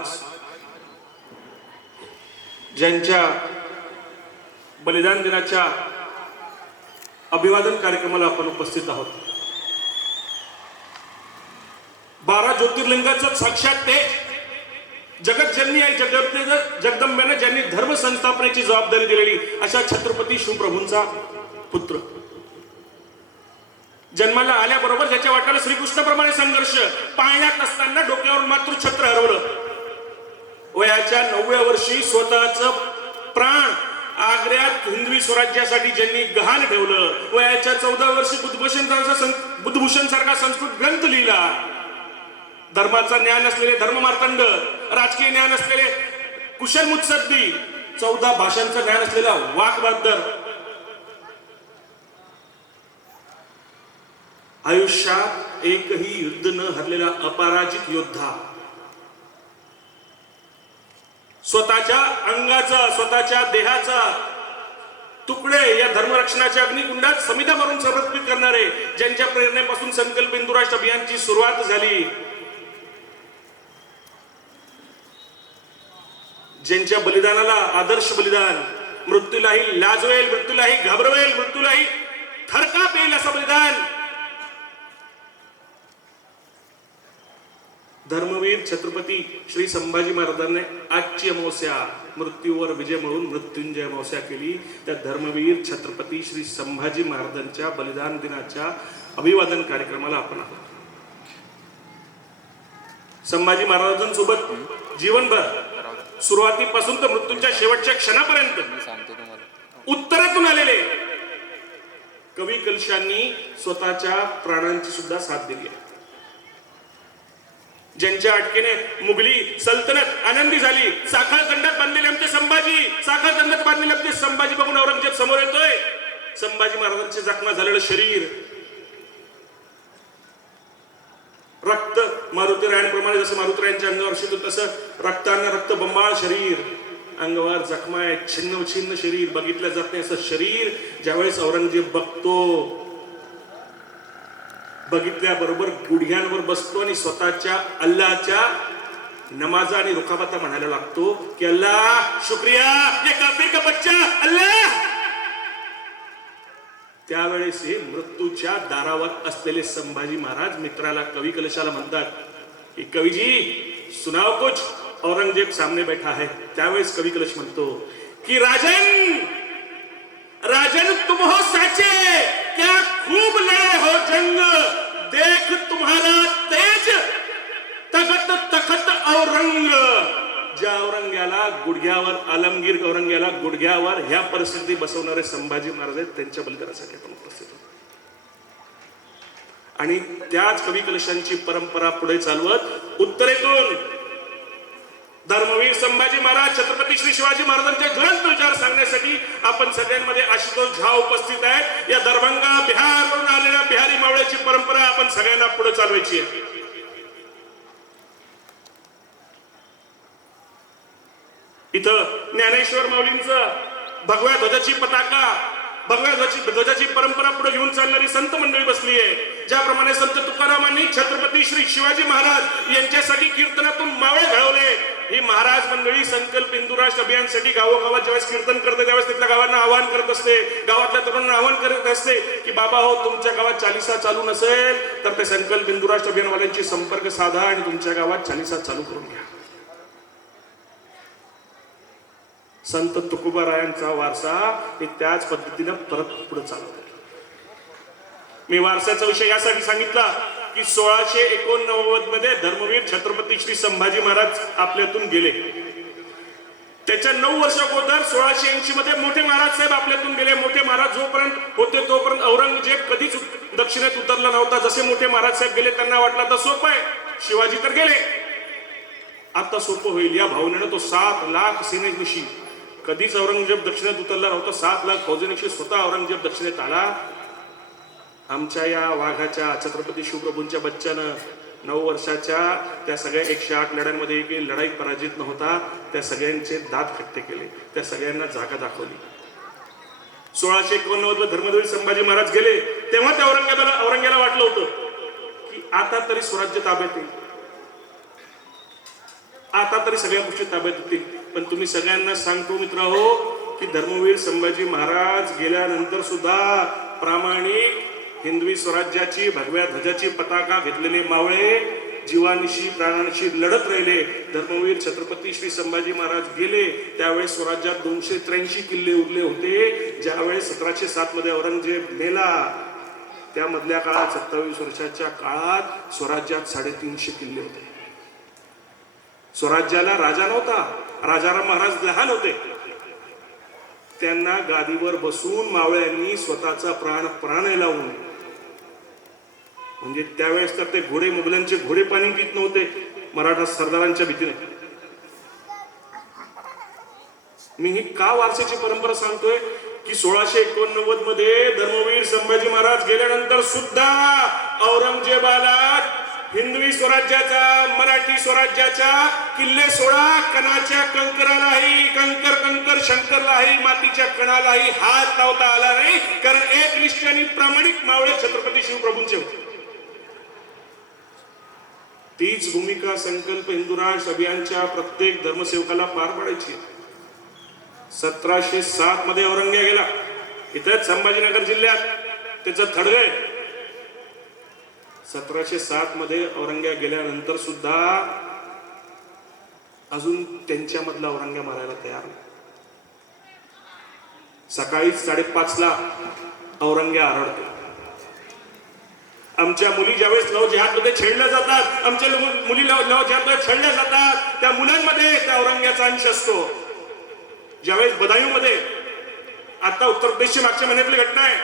आज ज्यांच्या बलिदान दिनाच्या अभिवादन कार्यक्रमाला आपण उपस्थित आहोत. बारा ज्योतिर्लिंगाचं साक्षात ते जगत आणि आहे जगत जगदंबेनं ज्यांनी धर्म संस्थापनेची जबाबदारी दिलेली अशा छत्रपती शिवप्रभूंचा पुत्र. जन्माला आल्याबरोबर ज्याच्या वाटाला श्रीकृष्णाप्रमाणे संघर्ष पाळण्यात असताना डोक्यावर मात्र छत्र हरवलं. वयाच्या नवव्या वर्षी स्वतःच प्राण आग्र्यात हिंदवी स्वराज्यासाठी ज्यांनी गहाण ठेवलं वयाच्या चौदा वर्षी बुद्धभूषण बुद्धभूषण सारखा संस्कृत ग्रंथ लिहिला. धर्माचा ज्ञान असलेले धर्ममार्तंड राजकीय ज्ञान असलेले कुशल मुत्सद्दी चौदा भाषांचं ज्ञान असलेला वाकबहादर आयुष्यात एकही युद्ध न हरलेला अपराजित योद्धा स्वतःच्या अंगाचा स्वतःच्या देहाचा तुकडे या धर्मरक्षणाच्या अग्निकुंडात समिता भरून समर्पित करणारे ज्यांच्या प्रेरणेपासून संकल्प इंदुराष्ट्र अभियानची सुरुवात झाली. ज्यांच्या बलिदानाला आदर्श बलिदान मृत्यूलाही लाजवेल मृत्यूलाही घाबरवेल मृत्यूलाही थरकाप येईल असं बलिदान धर्मवीर छत्रपती श्री संभाजी महाराजांनी आजची अमावस्या मृत्यूवर विजय मिळून मृत्युंजय अमावस्या केली. त्या धर्मवीर छत्रपती श्री संभाजी महाराजांच्या बलिदान दिनाच्या अभिवादन कार्यक्रमाला आपण आहोत. संभाजी महाराजांसोबत जीवनभर सुरुवातीपासून तर मृत्यूच्या शेवटच्या क्षणापर्यंत उत्तरातून आलेले कवी कलशांनी स्वतःच्या प्राणांची सुद्धा साथ दिली आहे. ज्यांच्या अटकेने मुघली सल्तनत आनंदी झाली. साखळखंडात बांधलेले आमचे संभाजी. साखळखंडात बांधलेले आमचे संभाजी बघून औरंगजेब समोर येतोय. संभाजी महाराजांचे जखमा झालेलं शरीर. रक्त मारुतीरायांप्रमाणे जसं मारुतीरायांच्या अंगावर शिरतो तसं रक्तांना रक्त बंबाळ शरीर. अंगावर जखमा आहे छिन्न छिन्न शरीर. बघितलं जात नाही असं शरीर ज्यावेळेस औरंगजेब बघतो. बघितल्याबरोबर गुडघ्यांवर बसतो आणि स्वतःच्या अल्लाच्या नमाजा आणि रुखाबाता म्हणायला लागतो की अल्लाह शुक्रिया. ये काफिर का बच्चा? अल्लाह. त्यावेळेस हे मृत्यूच्या दारावर असलेले संभाजी महाराज मित्राला कवी कलशाला म्हणतात की कवीजी सुनाव कुछ. औरंगजेब सामने बैठा है त्यावेळेस कवी कलश म्हणतो की राजन राजन तुम हो साचे क्या खूब लड़े हो जंग. देख तुम्हारा तेज. तखत तखत औरंग. ज्या औरंग्याला गुडघ्यावर आलमगीर औरंग्याला गुडघ्यावर ह्या परिस्थिती बसवणारे संभाजी महाराज आहेत त्यांच्या बलिदानासाठी आपण उपस्थित आणि त्याच कवी कलशांची परंपरा पुढे चालवत उत्तरेतून धर्मवीर संभाजी महाराज छत्रपती श्री शिवाजी महाराजांचे ग्रंथ विचार सांगण्यासाठी आपण सगळ्यांमध्ये आशुतोष झा उपस्थित आहेत. या दरभंगा बिहारवरून आलेल्या बिहारी मावळ्याची परंपरा आपण सगळ्यांना पुढे चालवायची आहे. इथं ज्ञानेश्वर माऊलींचं भगव्या ध्वजाची पताका भगव्या ध्वजाची ध्वजाची परंपरा पुढे घेऊन चालणारी संत मंडळी बसली आहे. ज्याप्रमाणे संत तुकारामांनी छत्रपती श्री शिवाजी महाराज यांच्यासाठी कीर्तनातून मावळे घडवले. ही महाराज मंडळी संकल्प हिंदुराष्ट्र अभियानसाठी गावोगावात ज्यावेळेस कीर्तन करते त्यावेळेस तिथल्या गावांना आवाहन करत असते गावातल्या तरुणांना आवाहन करत असते की बाबा हो तुमच्या गावात चालिसा चालू नसेल तर ते संकल्प हिंदुराष्ट्र अभियानवाल्यांची संपर्क साधा आणि तुमच्या गावात चालिसा चालू करून घ्या. संत तुकोबारायांचा वारसा हे त्याच पद्धतीनं परत पुढे चालवतो. मी वारसाचा विषय यासाठी सांगितला. की सोळाशे एकोणनव्वदमध्ये धर्मवीर छत्रपती श्री संभाजी महाराज आपल्यातून गेले. त्याच्या नऊ वर्ष अगोदर सोळाशे ऐंशी मध्ये मोठे महाराज साहेब आपल्यातून गेले. मोठे महाराज जोपर्यंत होते तोपर्यंत औरंगजेब कधीच दक्षिणेत उतरला नव्हता. जसे मोठे महाराज साहेब गेले त्यांना वाटलं तर सोपं आहे. शिवाजी तर गेले. आता सोपं होईल. या भावनेनं तो सात लाख सेनेनिशी कधीच औरंगजेब दक्षिणेत उतरला नव्हता. सात लाख फौजेनिशी स्वतः औरंगजेब दक्षिणेत आला. आमच्या या वाघाच्या छत्रपती शिवप्रभूंच्या बच्च्यानं नऊ वर्षाच्या त्या सगळ्या एकशे आठ लढ्यांमध्ये एक लढाई पराजित नव्हता. त्या सगळ्यांचे दात खट्टे केले. त्या सगळ्यांना जागा दाखवली. सोळाशे एकोणनव्वद धर्मधवीर संभाजी महाराज गेले तेव्हा त्या औरंगाबाद औरंग्याला वाटलं होतं की आता तरी स्वराज्य ताब्यात येईल. आता तरी सगळ्या गोष्टी ताब्यात येतील. पण तुम्ही सगळ्यांना सांगतो मित्र हो की धर्मवीर संभाजी महाराज गेल्यानंतर सुद्धा प्रामाणिक हिंदवी स्वराज्याची भगव्या ध्वजाची पताका घेतलेले मावळे जीवानिशी प्राणांशी लढत राहिले. धर्मवीर छत्रपती श्री संभाजी महाराज गेले. त्यावेळेस स्वराज्यात दोनशे त्र्याऐंशी किल्ले उरले होते. ज्यावेळेस सतराशे सात मध्ये औरंगजेब मेला त्यामधल्या काळात सत्तावीस वर्षाच्या काळात स्वराज्यात साडेतीनशे किल्ले होते. स्वराज्याला राजा नव्हता. राजाराम महाराज लहान होते. त्यांना गादीवर बसून मावळ्यांनी स्वतःचा प्राण प्राण लावून म्हणजे त्यावेळेस तर ते घोडे मुघलांचे घोडे पाणी पित नव्हते मराठा सरदारांच्या भीतीने. मी ही का वारसेची परंपरा सांगतोय? की सोळाशे एकोणनव्वदमध्ये धर्मवीर संभाजी महाराज गेल्यानंतर सुद्धा औरंगजेबाला हिंदवी स्वराज्याचा मराठी स्वराज्याचा किल्ले सोळा कणाच्या कंकरालाही कंकर कंकर शंकरलाही मातीच्या कणालाही हात लावता आला नाही. कारण एक निष्ठ आणि प्रामाणिक मावळे छत्रपती शिवप्रभूंचे होते. तीच भूमिका संकल्प हिंदुराज अभियानच्या प्रत्येक धर्मसेवकाला पार पाडायची सतराशे सात मध्ये औरंग्या गेला. इथंच संभाजीनगर जिल्ह्यात. त्याचं थडगय सतराशे सात मध्ये औरंग्या गेल्यानंतर सुद्धा अजून त्यांच्यामधला औरंग्या मारायला तयार सकाळीच साडेपाचला औरंग्या आरडतो. आमच्या मुली ज्यावेळेस लव जिहाद छेडल्या जातात आमच्या मुली लव लव जिहाद छेडल्या जातात त्या मुलांमध्ये त्या औरंग्याचा अंश असतो. ज्यावेळेस बदायूमध्ये आता उत्तर प्रदेशची मागच्या महिन्यातली घटना आहे.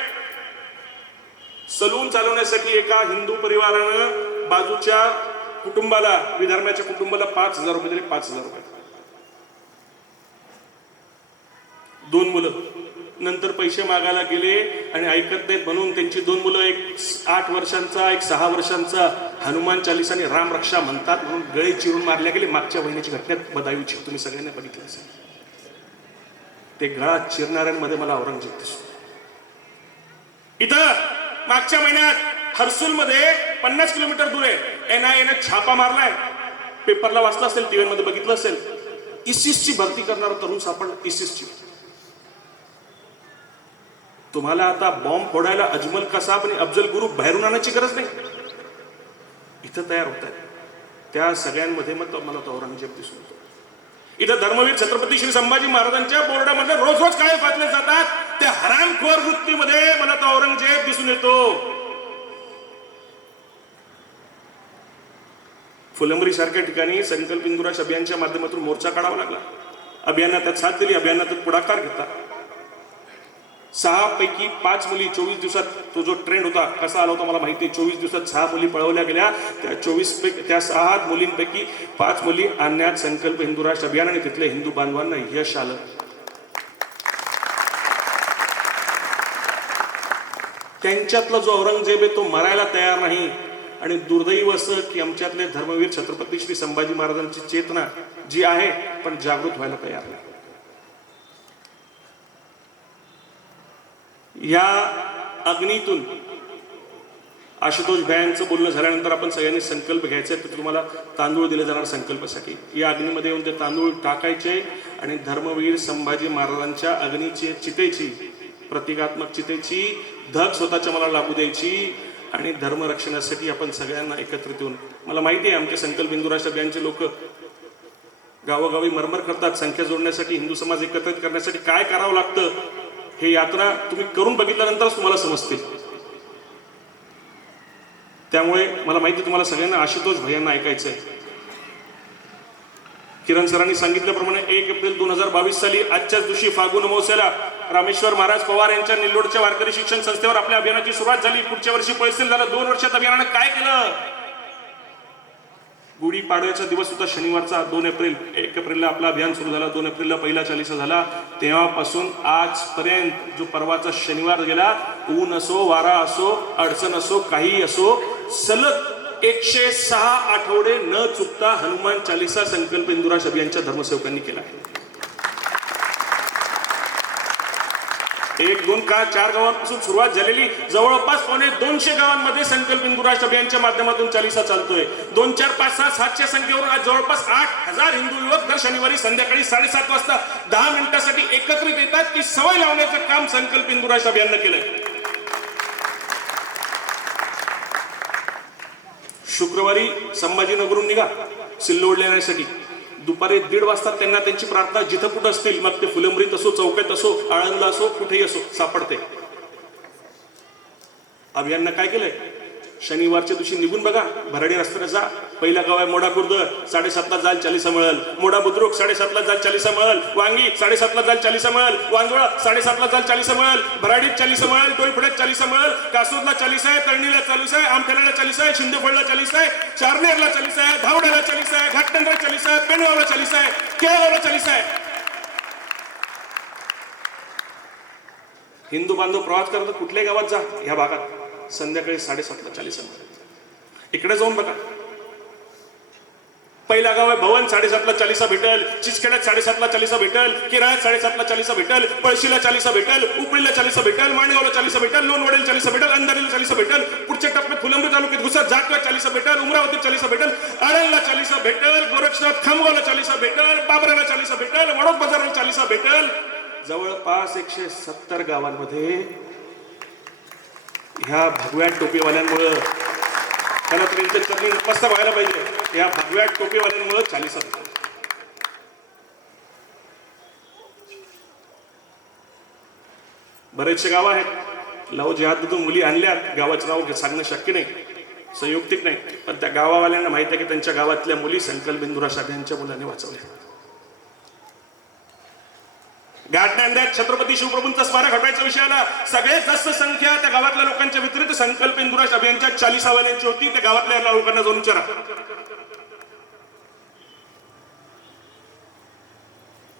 सलून चालवण्यासाठी एका हिंदू परिवारानं बाजूच्या कुटुंबाला विधर्माच्या कुटुंबाला पाच हजार रुपये दिले पाच हजार रुपये. दोन मुलं. नंतर पैसे मागायला गेले आणि ऐकत नाहीत म्हणून त्यांची दोन मुलं एक आठ वर्षांचा एक सहा वर्षांचा हनुमान चालीसा आणि रामरक्षा म्हणतात म्हणून गळे चिरून मारल्या गेले. मागच्या महिन्याची घटनेत बदायूची तुम्ही सगळ्यांना बघितलं असेल. ते गळा चिरणाऱ्यांमध्ये मला औरंगजेब दिसतो. इथं मागच्या महिन्यात हर्सुलमध्ये पन्नास किलोमीटर दूर आहे. एन आय एन छापा मारलाय. पेपरला वाचला असेल टीव्हीमध्ये बघितलं असेल. इसिसची भरती करणारा तरुण सापडला. इसिसची तुम्हाला आता बॉम्ब फोडायला अजमल कसाब आणि अफजल गुरु बाहेरून आणायची गरज नाही. इथं तयार होत आहे त्या सगळ्यांमध्ये मग मला तो औरंगजेब दिसून येतो. इथं धर्मवीर छत्रपती श्री संभाजी महाराजांच्या बोर्डामध्ये रोज रोज काय बातम्या जातात त्या हरामखोर वृत्तीमध्ये मला तो औरंगजेब दिसून येतो. फुलंबरी सारख्या ठिकाणी संकल्प इंदुराज अभियानच्या माध्यमातून मोर्चा काढावा लागला. अभियानात साथ दिली अभियानात पुढाकार घेतला. सहापैकी पाच मुली. चोवीस दिवसात तो जो ट्रेंड होता कसा आला होता मला माहिती आहे चोवीस दिवसात सहा मुली पळवल्या गेल्या. त्या चोवीस पैकी त्या सहा मुलींपैकी पाच मुली आणण्यात संकल्प हिंदू राष्ट्र अभियान आणि तिथल्या हिंदू बांधवांना यश आलं. त्यांच्यातला जो औरंगजेब आहे तो मरायला तयार नाही. आणि दुर्दैव असं की आमच्यातले धर्मवीर छत्रपती श्री संभाजी महाराजांची चेतना जी आहे पण जागृत व्हायला तयार नाही. या अग्नीतून आशुतोष भयांचं बोलणं झाल्यानंतर आपण सगळ्यांनी संकल्प घ्यायचे आहेत. तर तुम्हाला तांदूळ दिले जाणार संकल्पासाठी या अग्नीमध्ये येऊन ते तांदूळ टाकायचे आणि धर्मवीर संभाजी महाराजांच्या अग्नीची चितेची प्रतिकात्मक चितेची धग स्वतःच्या मला लागू द्यायची आणि धर्मरक्षणासाठी आपण सगळ्यांना एकत्रित येऊन मला माहिती आहे आमचे संकल्प हिंदू राष्ट्र अभियानचे लोक गावोगावी मरमर करतात संख्या जोडण्यासाठी हिंदू समाज एकत्रित करण्यासाठी काय करावं लागतं हे यात्रा तुम्ही करून बघितल्यानंतरच तुम्हाला समजते. त्यामुळे मला माहिती तुम्हाला सगळ्यांना आशुतोष भैयांना ऐकायचं आहे किरण सरांनी सांगितल्याप्रमाणे एक एप्रिल दोन हजार बावीस साली आजच्याच दिवशी फागुन अमावस्याला रामेश्वर महाराज पवार यांच्या निल्लोडच्या वारकरी शिक्षण संस्थेवर आपल्या अभियानाची सुरुवात झाली. पुढच्या वर्षी पैसे झालं. दोन वर्षात अभियानानं काय केलं? गुढीपाडव्याचा दिवस होता शनिवारचा दोन एप्रिल. एक एप्रिलला आपला अभियान सुरू झाला दोन एप्रिलला पहिला चालीसा झाला. तेव्हापासून आजपर्यंत जो परवाचा शनिवार गेला ऊन असो वारा असो अडचण असो काही असो सलग एकशे सहा आठवडे न चुकता हनुमान चालिसा संकल्प इंदुराज अभियानच्या धर्मसेवकांनी केला आहे. एक दोन का चार गावांपासून सुरुवात झालेली. जवळपास पावणे दोनशे गावांमध्ये संकल्प हिंदू राष्ट्र अभियानच्या माध्यमातून चालिसा चालतोय. दोन चार पाच सहा सातच्या संख्येवरून आज जवळपास आठ हजार हिंदू युवक दर शनिवारी संध्याकाळी साडेसात वाजता दहा मिनिटासाठी एकत्रित येतात की सवय लावण्याचं काम संकल्प हिंदू राष्ट्र अभियाननं केलंय. शुक्रवारी संभाजीनगरून निघा. सिल्लोड येण्यासाठी दुपारी दीड वाजता त्यांना त्यांची प्रार्थना जिथं कुठं असतील मग ते फुलंबरीत असो चौकात असो आळंदला असो कुठेही असो सापडते. अभियाननं काय केलंय? शनिवारच्या दिवशी निघून बघा. भराडी रस्त्याने जा. पहिला गाव आहे मोडा खुर्द. साडेसातला जाल चालीसा मिळल. मोडा बुद्रुक साडेसातला जाल चालीसा मिळल. वांगी साडेसातला जाल चालीसा मिळल. वांजोळा साडेसातला जाल चालीसा मिळल. भराडीत चालिसा मिळल टोळफुड्यात चालिसा मिळल. कासूरला चालिसा आहे तळणीला चालीस आहे आमखेडाला चालीस आहे शिंदेफळला चालीस आहे चारनेरला चालीस आहे धावड्याला चालीस आहे घाटनंदरा चालीस आहे पेनगावला चालीस आहे केळगावला चालीस आहे. हिंदू बांधव प्रवास करत कुठल्याही गावात जा ह्या भागात. संध्याकाळी साडेसातला चाळीस इकडे जाऊन बघा पहिला गाव आहे भवन साडेसातला चाळीसा भेटल चिचखेड्यात साडेसातला चाळीसा भेटल किरायात साडेसातला चाळीसा भेटल पळशीला चाळीसा भेटल उपळीला चाळीसा भेटल माणगावला चाळीसा भेटल लोणवडेल चाळीसा भेटल अंधारीला चाळीसा भेटल पुढच्या टप्प्यात फुलंब्री तालुक्यात घुसत जाटला चाळीसा भेटल उमरावतीत चाळीसा भेटल आळंदला चाळीसा भेटल गोरक्षनाथ खामगावला चाळीसा भेटल बाबराला चाळीसा भेटल वडोद बाजारला चाळीसा भेटल जवळपास एकशे सत्तर गावांमध्ये ह्या भगव्या टोपीवाल्यांमुळं त्याला त्यांच्या चरणी नमस्कार व्हायला पाहिजे. या भगव्या टोपीवाल्यांमुळं चालिसा बरेचसे गाव आहेत. लव जिहादमधून मुली आणल्यात. गावाचं नाव सांगणं शक्य नाही. संयुक्तिक नाही. पण त्या गावावाल्यांना माहिती आहे की त्यांच्या गावातल्या मुली संकल्प बिंदुरा यांच्या मुलांनी वाचवल्या. घाटनांद्यात छत्रपती शिवप्रभूंचा स्मारक हटवायच्या विषयाला सगळ्यात जास्त संख्या त्या गावातल्या लोकांच्या व्यतिरिक्त संकल्प इंदुराज अभियानच्या चाळीसावाल्यांची होती त्या गावातल्या लोकांना जाऊन विचारा.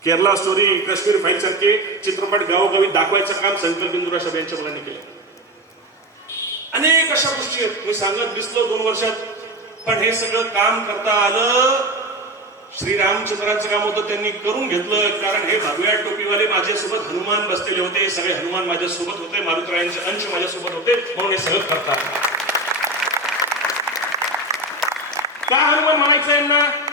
केरला स्टोरी काश्मीर फाईल सारखे चित्रपट गावोगावी दाखवायचं काम संकल्प इंदुराज अभियानच्या मुलांनी केलं. अनेक अशा गोष्टी आहेत. मी सांगत दिसलो दोन वर्षात पण हे सगळं काम करता आलं श्रीरामचंद्रांचं काम होतं त्यांनी करून घेतलं. कारण हे भगव्या टोपीवाले माझ्यासोबत हनुमान बसलेले होते. सगळे हनुमान माझ्यासोबत होते. मारुतरायांचे अंश माझ्यासोबत होते. म्हणून हे सगळं करतात. का हनुमान म्हणायचं यांना?